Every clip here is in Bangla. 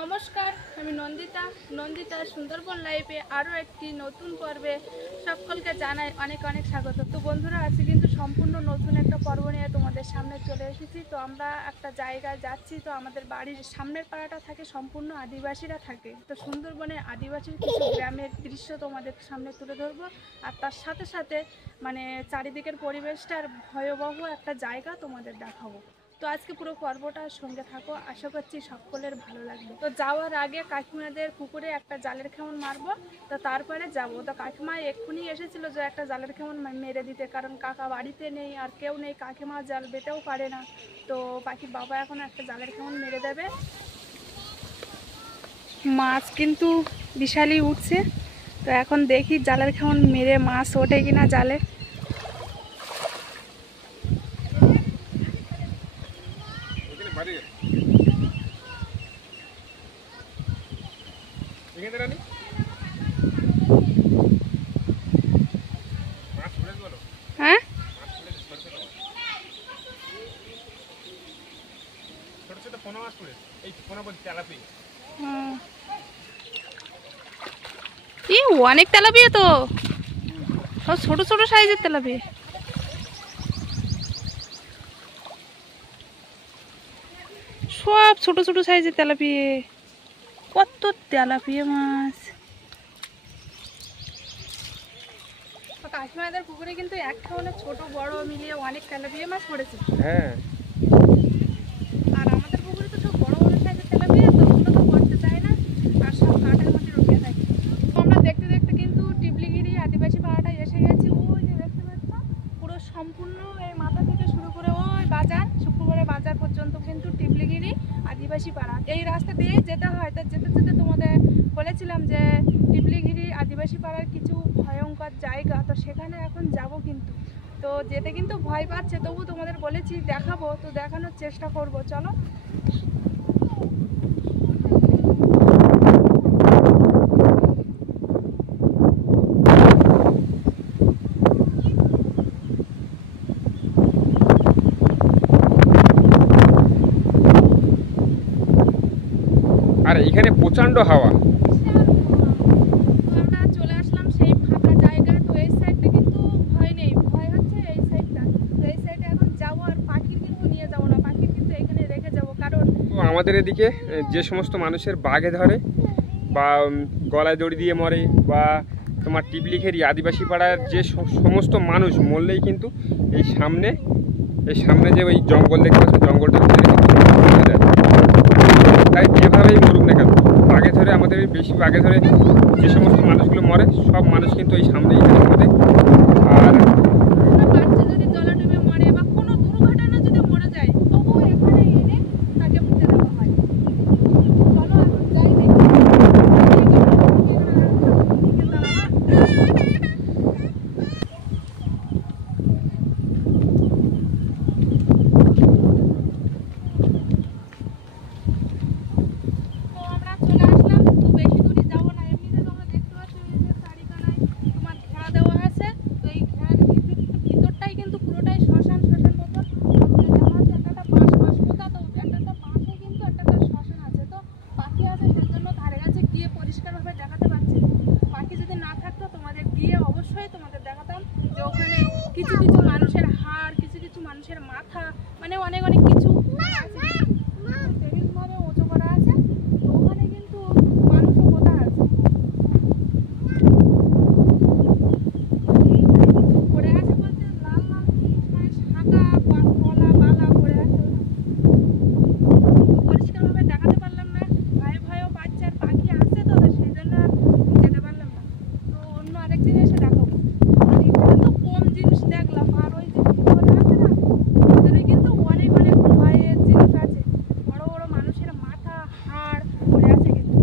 নমস্কার, আমি নন্দিতা সুন্দরবন লাইভে আরও একটি নতুন পর্বে সকলকে জানাই অনেক অনেক স্বাগত। তো বন্ধুরা, আজকে কিন্তু সম্পূর্ণ নতুন একটা পর্ব নিয়ে তোমাদের সামনে চলে এসেছি। তো আমরা একটা জায়গায় যাচ্ছি। তো আমাদের বাড়ির সামনের পাড়াটা থাকে সম্পূর্ণ আদিবাসীরা থাকে। তো সুন্দরবনের আদিবাসীর কিছু গ্রামের দৃশ্য তোমাদের সামনে তুলে ধরবো, আর তার সাথে সাথে মানে চারিদিকের পরিবেশটার ভয়াবহ একটা জায়গা তোমাদের দেখাবো। তো আজকে পুরো পর্বটার সঙ্গে থাকো, আশা করছি সকলের ভালো লাগবে। তো যাওয়ার আগে কাকিমাদের পুকুরে একটা জালের খেমন মারবো, তো তারপরে যাবো। তো কাকিমা এক্ষুনি এসেছিলো যে একটা জালের খেমন মেরে দিতে, কারণ কাকা বাড়িতে নেই আর কেউ নেই, কাকিমা জাল বেতেও পারে না। তো পাখির বাবা এখন একটা জালের খেমন মেরে দেবে। মাছ কিন্তু বিশালই উঠছে। তো এখন দেখি জালের খেমন মেরে মাছ ওঠে কিনা জালে। হ্যাঁ, অনেক তেলাপিয়া, তো সব ছোট ছোট সাইজের তেলাপিয়া, সব ছোট ছোট সাইজের তেলাপিয়া। কত তেলাপিয়া মাছ! কাকিমাদের পুকুরে কিন্তু একটা অনেক ছোট বড় মিলিয়ে অনেক তেলাপিয়া মাছ পড়েছে। হ্যাঁ, আর আমাদের পুকুরে তো সব বড় বড় সাইজের তেলাপিয়া, তো ওগুলো তো পড়তে চায় না, আর সব কাঠের মধ্যে রুকিয়ে থাকে। তো আমরা দেখতে দেখতে কিন্তু টিবলিগিরি আদিবাসী পাড়াটা এসে গেছি। ওই যে দেখতে পাচ্ছ, পুরো সম্পূর্ণ এই মাথা থেকে শুরু করে ওই বাজার, শুক্রবারে বাজার পর্যন্ত কিন্তু টিবলিগিরি আদিবাসী পাড়া। এই রাস্তা দিয়েই যেতে হয়। তো যেতে যেতে তোমাদের বলেছিলাম যে টিবলিগিরি আদিবাসী পাড়ার কিছু ভয়ঙ্কর জায়গা, তো সেখানে এখন যাব কিন্তু। তো যেতে কিন্তু ভয় পাচ্ছে, তবু তোমাদের বলেছি দেখাবো, তো দেখানোর চেষ্টা করব। চলো। আর এখানে প্রচন্ড হাওয়া। আমরা চলে আসলাম সেই ফাঁকা জায়গা। তো এই সাইডটা কিন্তু ভয় নেই, ভয় হচ্ছে এই সাইডটা। তো এই সাইডে এখন যাবো, আর পাখির কিন্তু নিয়ে যাবো না, পাখির কিন্তু এখানে রেখে যাবো। কারণ আমাদের এদিকে যে সমস্ত মানুষের বাঘে ধরে বা গলায় দড়ি দিয়ে মরে, বা তোমার টিবলিখেরি আদিবাসী পাড়ার যে সমস্ত মানুষ মরলেই কিন্তু এই সামনে যে ওই জঙ্গল দেখতে পাচ্ছ, জঙ্গলটার ভিতরে কিন্তু মরে যায়। তাই যেভাবেই মরুক না কেন, বাঘে ধরে আমাদের বেশি বাঘে ধরে যে সমস্ত মানুষগুলো মরে, সব মানুষ কিন্তু এই সামনে এখানে মরে। আর বাচ্চা যদি জলে ডুবে মরে বা কোনো দুর্ঘটনা যদি মরে যায়, তবুও এখানে এনে তাকে পুঁতে দেওয়া হয়। চলো এখন যাই দেখি। তো আমরা চলে আসলাম। তো বেশি দূরে যাবো না, এমনিতে তোমরা দেখতে পাচ্ছ এই যে চারিখানায় তোমার ঘেরা দেওয়া আছে। তো এই ঘেরার ভিতরটাই কিন্তু পুরোটাই শ্মশান মতন। আমাদের দেখা যাচ্ছে একটা বাঁশ পোতা, তো একটা বাঁশে কিন্তু একটা শ্মশান আছে। তো পাখি আছে, সেজন্য ধারে কাছে গিয়ে পরিষ্কারভাবে দেখাতে পারছি না। পাখি যদি না থাকতো তোমাদের গিয়ে অবশ্যই তোমাদের দেখাতাম যে ওখানে কিছু কিছু মানুষের হাড়, কিছু কিছু মানুষের মাথা, মানে অনেক অনেক কিছু আছে। টেবিলভাবে উঁচু করা আছে। তো ওখানে কিন্তু মানুষও পোতা আছে। পড়ে আছে বলতে লাল লাল কি মানে শাঁখা বা কলা বালা পড়ে আছে। পরিষ্কারভাবে দেখাতে পারলাম না, ভয়ে ভয়েও পাচ্ছে, আর পাখি আসছে তো সেই জন্য আর যেতে পারলাম না। তো অন্য আরেকদিন এসে দেখাবো। আর এখানে তো কম জিনিস দেখলাম, আর ওই যে ভিতরে আছে না, ভিতরে কিন্তু অনেক অনেক ভয়ের জিনিস আছে। বড় বড় মানুষের মাথা, হাড় পড়ে আছে কিন্তু।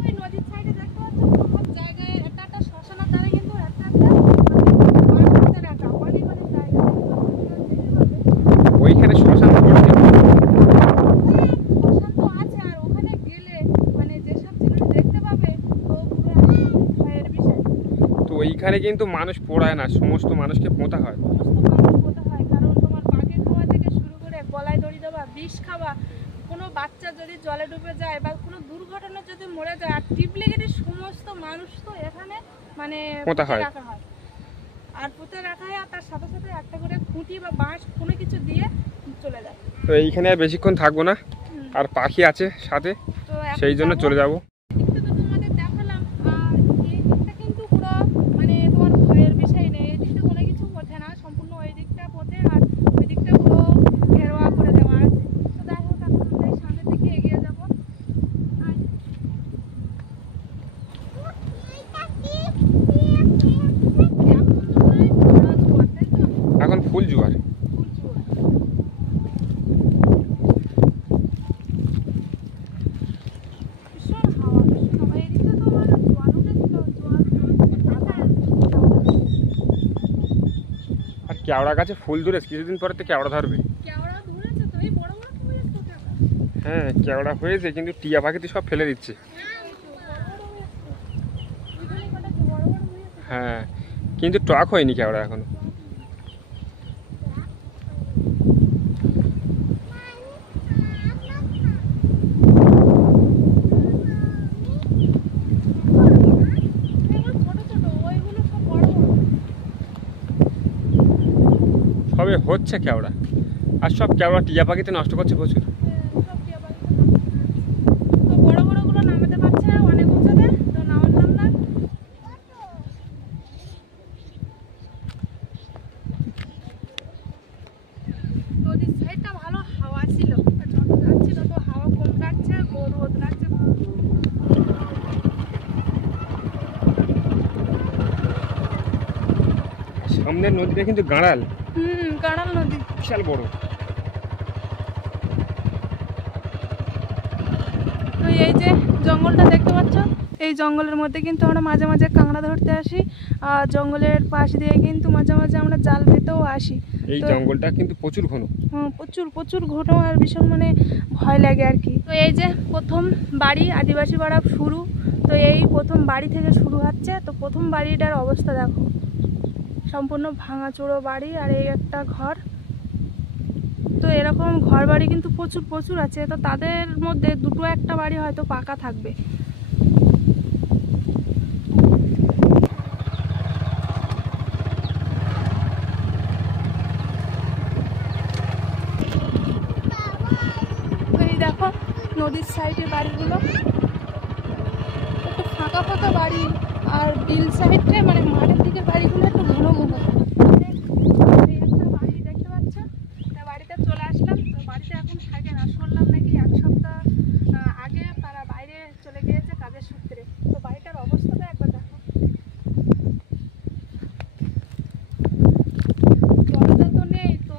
ওই নদীর সাইডে দেখতে পাচ্ছ, সব জায়গায় একটা একটা শ্মশানের দ্বারা কিন্তু একটা একটা বাঁশ পুঁতে রাখা। অনেক অনেক জায়গা ওইখানে শ্মশান পড়ছে। শ্মশান তো আছে, আর ওখানে গেলে মানে যেসব জিনিস দেখতে পাবে, তো পুরো ভয়ের বিষয়। তো ওইখানে কিন্তু মানুষ পোড়ায় না, সমস্ত মানুষকে পোঁতা হয়। সমস্ত মানুষ পোঁতা হয়, কারণ তোমার বাঘে খাওয়া থেকে শুরু করে গলায় দড়ি দেওয়া, বিষ খাওয়া, কোনো বাচ্চা যদি জলে ডুবে যায় বা কোনো দুর্ঘটনা যদি মরে যায়, আর টিপলিগেটের সমস্ত মানুষ তো এখানে মানে পোঁতা হয়। রাখা হয়, আর পুঁতে রাখা হয়, আর তার সাথে সাথে একটা করে খুঁটি বা বাঁশ কোনো কিছু দিয়ে চলে যায়। তো এইখানে আর বেশিক্ষণ থাকবো না, আর পাখি আছে সাথে, তো এখন সেই জন্য যাবো। চলে যাব। এদিকটা তো তোমাদের দেখালাম, আর এই দিকটা কিন্তু পুরো মানে তোমার ভয়ের বিষয় নেই, এই দিকটা কোনো কিছু পথে না, সম্পূর্ণ ওই দিকটা পথে, আর ওই দিকটা পুরো ঘেরোয়া করে দেওয়া আছে। তো যাই হোক, এখন আমরা এই সামনের দিকে এগিয়ে যাবো। আর এখন তো মনে হয় ভরা জোয়ার, তাই তো? এখন ফুল জোয়ার। ফুল জোয়ার। ভীষণ হাওয়া, ভীষণ হাওয়া। এদিকে তো আমার জোয়ার উঠেছিল, জোয়ার আর কেওড়া গাছে ফুল ধরেছে, কিছুদিন পরে তো কেওড়া ধরবে। কেওড়া ধরেছে তো, এই বড় বড় ফুল এসছে কেওড়া। হ্যাঁ কেওড়া হয়েছে, কিন্তু টিয়া পাখি তো সব ফেলে দিচ্ছে। হ্যাঁ কিন্তু টক হয়নি কেওড়া এখনো। সবে হচ্ছে কেওড়া, আর সব কেওড়া টিয়া পাখিতে নষ্ট করছে প্রচুর। নদীর সাইডটা ভালো হাওয়া ছিল, আর যত যাচ্ছি তত হাওয়া কম লাগছে, রোদ লাগছে। সামনের নদীটা কিন্তু গাঁড়াল, গাড়াল নদী। বিশাল বড়। তো এই যে জঙ্গলটা দেখতে পাচ্ছ, এই জঙ্গলের মধ্যে কিন্তু আমরা মাঝে মাঝে কাঁকড়া ধরতে আসি, আর জঙ্গলের পাশ দিয়ে কিন্তু মাঝে মাঝে আমরা জাল পেতেও আসি। এই জঙ্গলটা কিন্তু প্রচুর ঘন। প্রচুর প্রচুর ঘটনা, আর ভীষণ মানে ভয় লাগে আর কি। তো এই যে প্রথম বাড়ি, আদিবাসী পাড়া শুরু, তো এই প্রথম বাড়ি থেকে শুরু হচ্ছে। তো প্রথম বাড়িটার অবস্থা দেখো, সম্পূর্ণ ভাঙাচোড়ো বাড়ি, আর এই একটা ঘর। তো এরকম ঘর বাড়ি কিন্তু প্রচুর প্রচুর আছে, তো তাদের মধ্যে দুটো একটা বাড়ি হয়তো পাকা থাকবে। এই দেখো নদীর সাইডের বাড়িগুলো একটু ফাঁকা ফাঁকা বাড়ি, আর বিল সাইডে মানে মাঠের দিকের বাড়িগুলো একটু ঘন ঘন। এই একটা বাড়ি দেখতে পাচ্ছ, তা বাড়িতে চলে আসলাম। তো বাড়িতে এখন থাকে না, শুনলাম নাকি এক সপ্তাহ আগে তারা বাইরে চলে গিয়েছে কাজের সূত্রে। তো বাড়িটার অবস্থাটা একবার দেখো, দরজা তো নেই, তো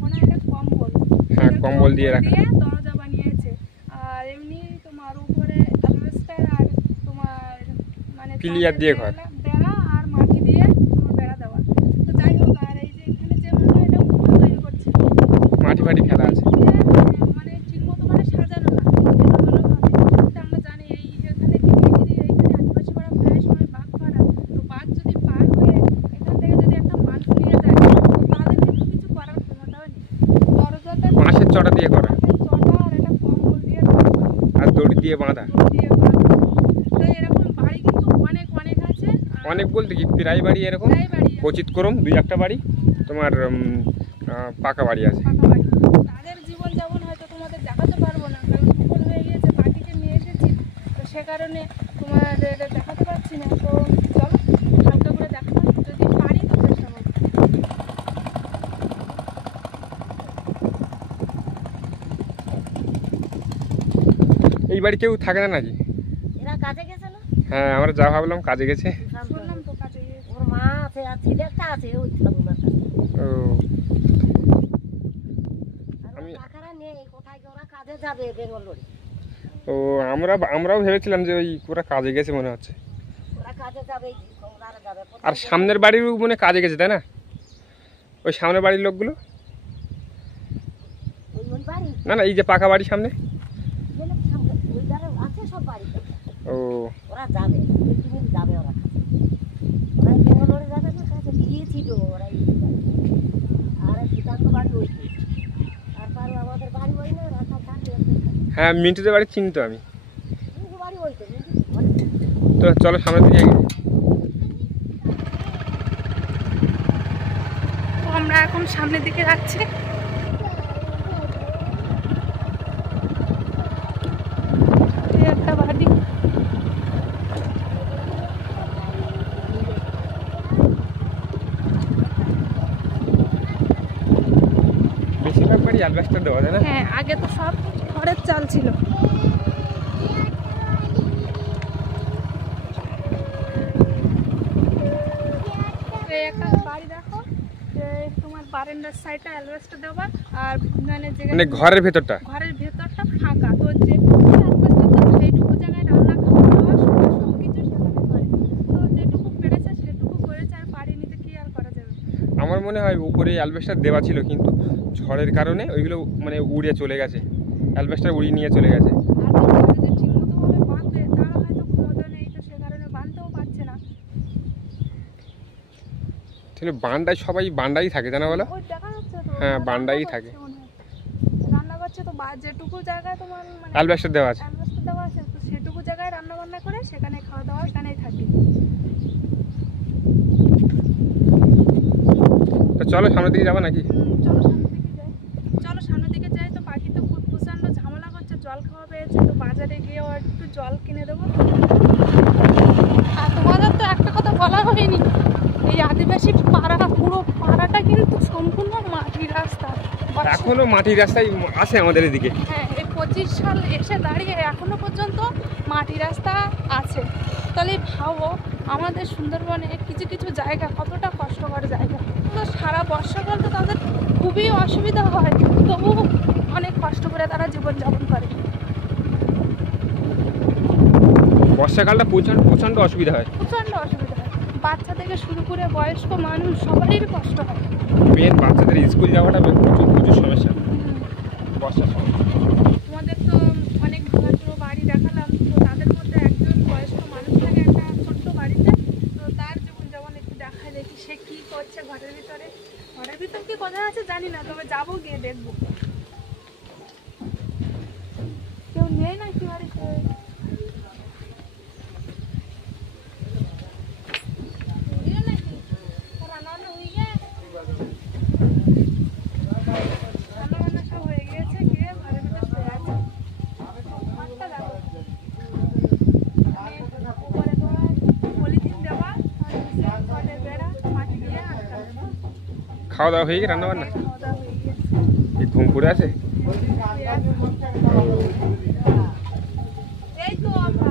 মনে হয় এটা কম্বল। হ্যাঁ কম্বল দিয়ে রাখা। দরজা বানিয়েছে, আর এমনি তোমার উপরে অ্যালবেস্টার আর তোমার মানে পিলিয়ার দিয়ে ঘর, বেড়া আর মাটি দিয়ে তোমার বেড়া দেওয়া। তো যাই হোক, আর এই যে এখানে যে মনে হয় এটা উঠোন তৈরি করছে, মাটি ফাটি ফেলা আছে, মানে ঠিক মতো মানে সাজানো না এলোমেলোভাবে। তো আমরা জানি এই এখানে টিকিগিরি, এইখানে আদিবাসী পাড়া প্রায় সময় বাঘ পাড়া। তো বাঘ যদি পার হয়ে এখান থেকে যদি একটা মানুষ নিয়ে যায়, তো তাদের কিন্তু কিছু করার ক্ষমতাও নেই। দরজাটা বাঁশের চটা দিয়ে করা, চটা আর একটা কম্বল দিয়ে আর দড়ি দিয়ে বাঁধা। তো এরকম বাড়ি কিন্তু অনেক অনেক আছে। অনেক বলতে কি প্রায় বাড়ি এরকম, প্রায় বাড়ি আছে, বচিতক্রম দুই একটা বাড়ি তোমার পাকা বাড়ি আছে। ফাঁকা বাড়ি। তাদের জীবন যেমন হয়তো তোমাদের দেখাতে পারবো না, কারণ দুপুর হয়ে গিয়েছে, পাখিকে নিয়ে এসেছি, তো সে কারণে তোমাদের দেখাতে পারছি না। তো চলো হালকা করে দেখাবো, যদি পারি তো চেষ্টা করবো। এই বাড়ি কেউ থাকে না নাকি? এরা কাজে গেছে না? হ্যাঁ আমরা যা ভাবলাম কাজে গেছে। শুনলাম তো কাজে গিয়েছে। ওর মা আছে আর ছেলে একটা আছে, ওই ঠাকুমার কাছে। ও আর ওর টাকারা নেই, কোথায় কি ওরা কাজে যাবে বেঙ্গলোরে? ও আমরাও ভেবেছিলাম যে ওই পুরা কাজে গেছে মনে হচ্ছে। ওরা কাজে যাবে, কংলারে যাবে। আর সামনের বাড়ির মনে কাজে গেছে তাই না? ওই সামনের বাড়ির লোকগুলো ওই ওই বাড়ি না না, এই যে পাকা বাড়ি সামনে। গেলে সামনে ওই ধারে আছে সব বাড়িতে। ও ওরা যাবে, তুমি যাবে ওরা কাজে। ওরা বেঙ্গলোরে যাবে না কাজে, গিয়েছিল ওরা এই বাড়ি। আর সীতান্ত বাড়ি ওই, তারপরে আমাদের বাড়ি ওই না, রাখা থাকে হ্যাঁ, মিন্টুদের বাড়ি চিনি তো আমি। মিন্টু বাড়ি ওই তো, তো চলো সামনের দিকে এগিয়ে। তো আমরা এখন সামনের দিকে যাচ্ছি। এই একটা বাড়ি। বেশিরভাগ বাড়ি অ্যালবাস্টার দেওয়া যায় না? হ্যাঁ, আগে তো সব খড়ের চাল ছিল। এই একটা বাড়ি দেখো, যে তোমার বারান্দার সাইডটা অ্যালবাস্টার দেওয়া, আর মানে মানে ঘরের ভেতরটা? ঘরের ভেতরটা ফাঁকা। তো যেটুকু অ্যালবাস্টার সেইটুকু জায়গায় রান্না খাওয়া দাওয়া সব কিছু সেখানে করে। তো যেটুকু পেরেছে সেটুকু করেছে, আর পারি নিতে কি আর করা যাবে। আমার মনে হয় উপরে অ্যালবাস্টার দেওয়া ছিল, কিন্তু ঝড়ের কারণে ওইগুলো মানে উড়ে চলে গেছে, অ্যালবাস্টার উড়িয়ে নিয়ে চলে গেছে। আর ঘরে যে ঠিকমতো ভাবে বাঁধবে তারা হয়তো ক্ষমতা নেই, তো সে কারণে বাঁধতেও পারছে না। তাহলে বান্ডায় সবাই বান্ডাই থাকে, জানা বলো? ওই দেখা যাচ্ছে তো, হ্যাঁ, রান্না বান্ডাই করছে থাকে। মনে হয়। রান্না করছে তো যেটুকু জায়গায় তোমার মানে অ্যালবাস্টার দেওয়া আছে। অ্যালবাস্টার দেওয়া আছে, তো সেটুকু জায়গায় রান্না বান্না করে সেখানে খাওয়া দাওয়া সেখানেই থাকে। তো চলো সামনের দিকে যাবো নাকি? চলো সামনের দিকে যাই। তো পাখি তো খুব প্রচণ্ড ঝামেলা করছে, জল খাওয়া পেয়েছে, তো বাজারে গিয়ে একটু জল কিনে দেবো। আর তোমাদের তো একটা কথা বলা হয়নি, এই আদিবাসী পাড়া, পুরো পাড়াটা কিন্তু সম্পূর্ণ মাটির রাস্তা। এখনো মাটির রাস্তায় আছে আমাদের এদিকে। হ্যাঁ, এই 25 সাল এসে দাঁড়িয়ে এখনো পর্যন্ত মাটি রাস্তা আছে। তাহলে ভাবো আমাদের সুন্দরবনে কিছু কিছু জায়গা কতটা কষ্টকর জায়গা। তো সারা বর্ষাকাল তো তাদের খুবই অসুবিধা হয়, তবু অনেক কষ্ট করে তারা জীবনযাপন করে। বর্ষাকালটা প্রচণ্ড অসুবিধা হয়। প্রচণ্ড অসুবিধা হয়, বাচ্চা থেকে শুরু করে বয়স্ক মানুষ সবারই কষ্ট হয়। মেন বাচ্চাদের স্কুল যাওয়াটা প্রচুর সমস্যা বর্ষার সময়। তোমাদের তো অনেক ভালো বাড়ি দেখালাম, তো তাদের মধ্যে একজন বয়স্ক মানুষ থাকে একটা ছোট্ট বাড়িতে। তো তার জীবনযাপন একটু দেখা দেখি, সে কি করছে ঘরের ভিতরে। ঘরের ভিতর কি কথা আছে জানি না, তবে যাবো, গিয়ে দেখবো। কেউ নেই না কি বাড়িতে? রান্নাবান্না সব হয়ে গিয়েছে, গিয়ে ঘরের ভিতর শুয়ে আছে। মাঠটা দেখো, উপরে তোমার পলিথিন দেওয়া, আর নিচে খড়ের বেড়া, মাটি দিয়ে আটকানো। খাওয়া দাওয়া হয়ে গিয়ে রান্না বান্না খাওয়া দাওয়া হয়ে গিয়েছে। এই ঘুম পড়ে আছে। এই তো আমরা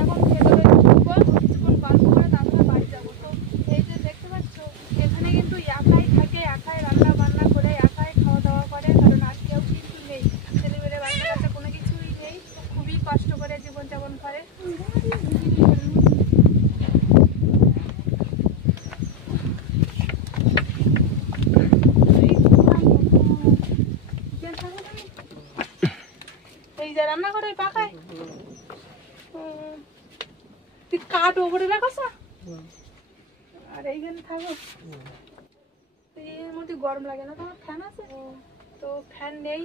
এখন ভেতরে ঢুকবো, কিছুক্ষণ গল্প করে তারপরে বাড়ি যাবো। তো এই যে দেখতে পাচ্ছ, এখানে কিন্তু একাই থাকে, একাই রান্না বান্না করে, একাই খাওয়া দাওয়া করে, কারণ আর কেউ কিন্তু নেই, ছেলেমেয়ে বাচ্চা কাচ্চা কোনো কিছুই নেই। তো খুবই কষ্ট করে জীবনযাপন করে। এই যে রান্না করে পাকায় তুই কাঠ ওপরে রাখাস, আর এইখানে থাকো। এর মধ্যে গরম লাগে না? তোমার ফ্যান আছে? তো ফ্যান নেই,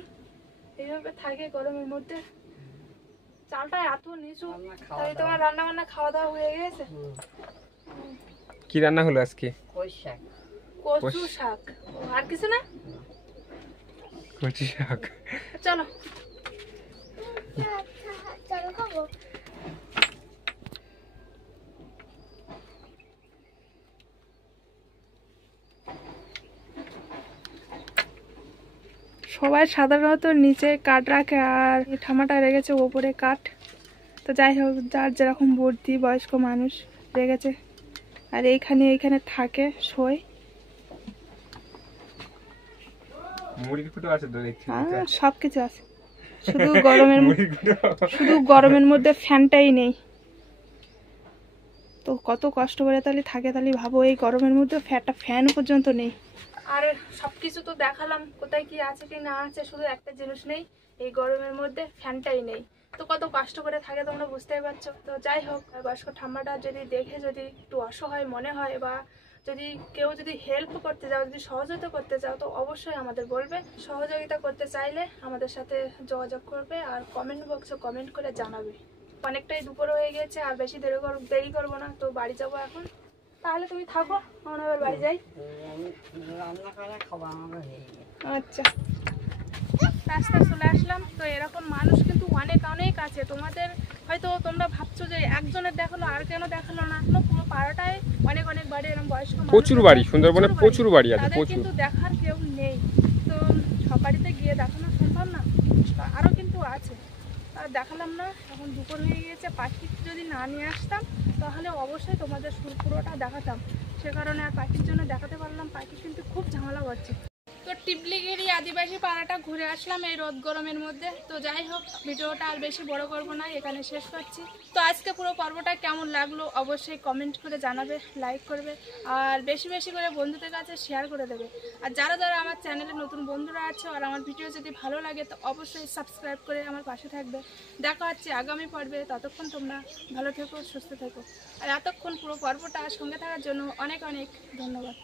এইভাবে থাকে গরমের মধ্যে। চালটা এত নিচু, তাই তোমার রান্না বান্না খাওয়া দাওয়া হয়ে গেছে। কি রান্না হলো আজকে? কচু শাক, আর কিছু না। কচু শাক। চলো সবাই সাধারণত নিচে কাঠ রাখে, আর ঠামাটা রেখেছে ওপরে কাঠ। তো যাই হোক, যার যেরকম বুদ্ধি, বয়স্ক মানুষ রেখেছে, আর এইখানে থাকে, শোয়। মুড়ির কুটো আছে তো দেখছি। সব কিছু আছে, শুধু গরমের মধ্যে ফ্যানটাই নেই। তো কত কষ্ট করে তাহলে থাকে, তাহলে ভাবো এই গরমের মধ্যে ফ্যান পর্যন্ত নেই। আর সবকিছু তো দেখালাম, কোথায় কি আছে কি না আছে, শুধু একটা জিনিস নেই, এই গরমের মধ্যে ফ্যানটাই নেই। তো কত কষ্ট করে থাকে তোমরা বুঝতেই পারছো। তো যাই হোক, বয়স্ক ঠাম্মাটা যদি দেখে যদি একটু অসহায় মনে হয়, বা যদি কেউ যদি হেল্প করতে চাও, যদি সহযোগিতা করতে চাও, তো অবশ্যই আমাদের বলবে। সহযোগিতা করতে চাইলে আমাদের সাথে যোগাযোগ করবে আর কমেন্ট বক্সে কমেন্ট করে জানাবে। অনেকটাই দুপুর হয়ে গেছে, আর বেশি দেরি করবো না, তো বাড়ি যাবো এখন। তাহলে তুমি থাকো, আমরা এবার বাড়ি যাই। রান্না করা খাওয়া আমার হয়ে গেছে। আচ্ছা, রাস্তায় চলে আসলাম। তো এরকম মানুষ কিন্তু অনেক অনেক আছে। তোমাদের হয়তো তোমরা ভাবছো যে একজনের দেখালো আর কেন দেখালো না, পুরো পাড়াটায় অনেক অনেক বাড়ি, এরকম বয়স্ক মানুষ প্রচুর বাড়ি, সুন্দরবনে প্রচুর বাড়ি আছে, তাদের প্রচুর। কিন্তু দেখার কেউ নেই। তো সব বাড়িতে গিয়ে দেখানো সম্ভব না, আরও কিন্তু আছে, আর দেখালাম না। এখন দুপুর হয়ে গিয়েছে, পাখি যদি না নিয়ে আসতাম তাহলে অবশ্যই তোমাদের পুরোটা দেখাতাম। সে কারণে আর পাখির জন্য দেখাতে পারলাম। পাখি কিন্তু খুব ঝামেলা করছে। তো টিপলিগিরি আদিবাসী পাড়াটা ঘুরে আসলাম এই রোদ গরমের মধ্যে। তো যাই হোক, ভিডিওটা আর বেশি বড় করব না, এখানে শেষ করছি। তো আজকে পুরো পর্বটা কেমন লাগলো অবশ্যই কমেন্ট করে জানাবে, লাইক করবে, আর বেশি বেশি করে বন্ধুদের কাছে শেয়ার করে দেবে। আর যারা যারা আমার চ্যানেলে নতুন বন্ধুরা আছে আর আমার ভিডিও যদি ভালো লাগে তো অবশ্যই সাবস্ক্রাইব করে আমার পাশে থাকবে। দেখা হচ্ছে আগামী পর্বে, ততক্ষণ তোমরা ভালো থেকো, সুস্থ থেকো। আর এতক্ষণ পুরো পর্বটা সঙ্গে থাকার জন্য অনেক অনেক ধন্যবাদ।